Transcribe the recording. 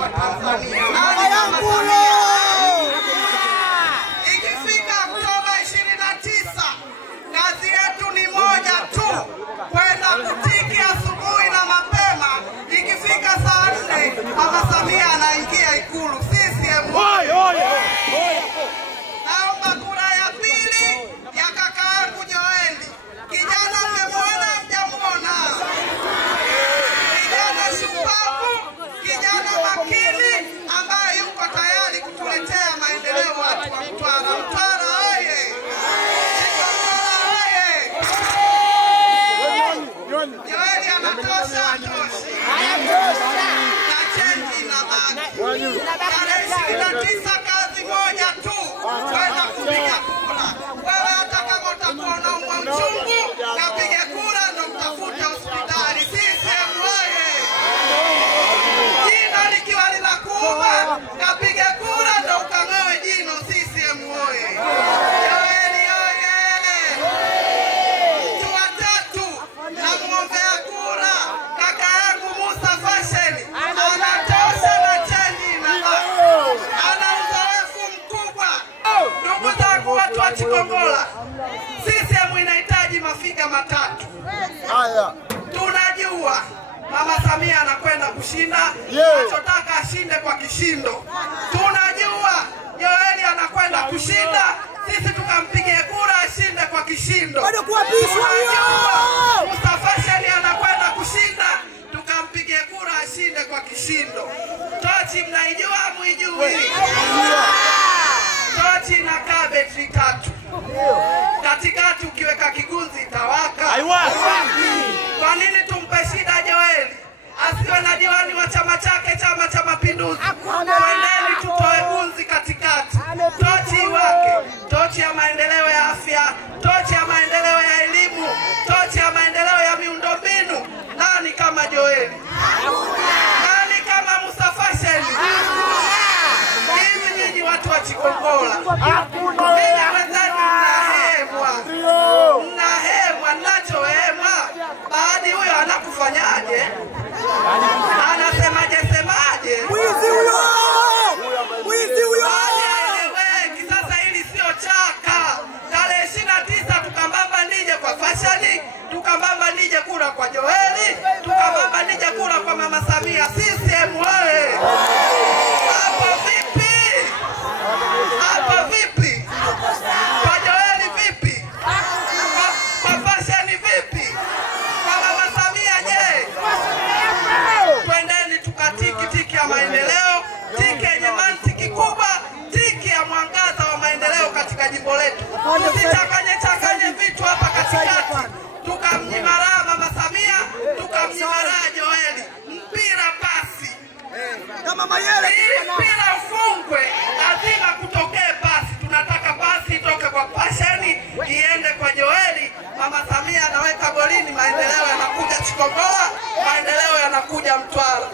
wa Tanzania. Ikifika Oktoba 29, kazi yetu ni moja tu, kwenda kutiki asubuhi na mapema. Ikifika saa 4, Mama Samia anaingia Ikulu. CCM. Naomba kura ya pili ya kaka yangu Joeli. Kijana mmemwona, mjamuona? Kijana shupavu, kijana makini ambaye yuko tayari kutuletea maendeleo watu wa Mtwara. Mtwara oye! Joeli anatosha, atoshi. Na chenji na baki. Tarehe 29 kazi moja tu, kwenda kupiga kura. Wewe hata kama utakuwa unaumwa uchungu, kapige kura ndo mtafute hospitali. CCM oye! Jino likiwa linakuuma, kapige kura ndo ukang'oe jino. CCM oye! Joeli oye! Mtu wa tatu namuombea kura kaka yangu Musa Fashion. Anatosha na chenji na baki. Ana uzoefu mkubwa. Ndugu zangu watu wa Chikongola, CCM inahitaji mafiga matatu. Tunajua Mama Samia anakwenda kushinda, anachotaka ashinde kwa kishindo. Tunajua Joeli anakwenda kushinda, sisi tukampigie kura ashinde kwa kishindo. Tunajua Musa Fashion anakwenda kushinda, tukampigie kura ashinde kwa kishindo. Tochi mnaijua muijui? Tochi inakaa betri 3. Katikati ukiweka kigunzi itawaka. Kwa nini tumpe shida Joeli? Asiwe na diwani wa chama chake, Chama cha Mapinduzi. Twendeni tutoe gunzi katikati. Tochi wake, tochi ya maendeleo ya afya, tochi ya maendeleo ya elimu, tochi ya maendeleo ya miundombinu. Nani kama Joeli? Nani kama Musa Fashion? Hivi nyinyi watu wa Chikongola, mimi wenzangu mnahemwa, mnachohemwa. Baadhi huyo anakufanyaje? Anasemaje? Mwizi huyo! Sasa hili sio chaka. Tarehe 29 tukambamba nije kwa Fashion, tukambamba nije kura kwa Joeli, tukambamba nije kura kwa Mama Samia. CCM wewe! Hapo vipi? Hapo vipi? Kwa Joeli vipi? Kwa Fashion vipi? Kwa Mama Samia je? Twendeni tukatiki tiki ya maendeleo, tiki yenye mantiki kubwa, tiki ya mwangaza wa maendeleo katika jimbo letu. Tusichanganye vitu hapa katikati. Tukamnyima raha Mama Samia, tukamnyima raha Joeli. Mpira pasi. Kama Mayele. Mpira ufungwe, lazima kutokee pasi. Tunataka pasi itoke kwa Fashion, iende kwa Joeli. Mama Samia anaweka golini, maendeleo yanakuja Chikongola, maendeleo yanakuja Mtwara.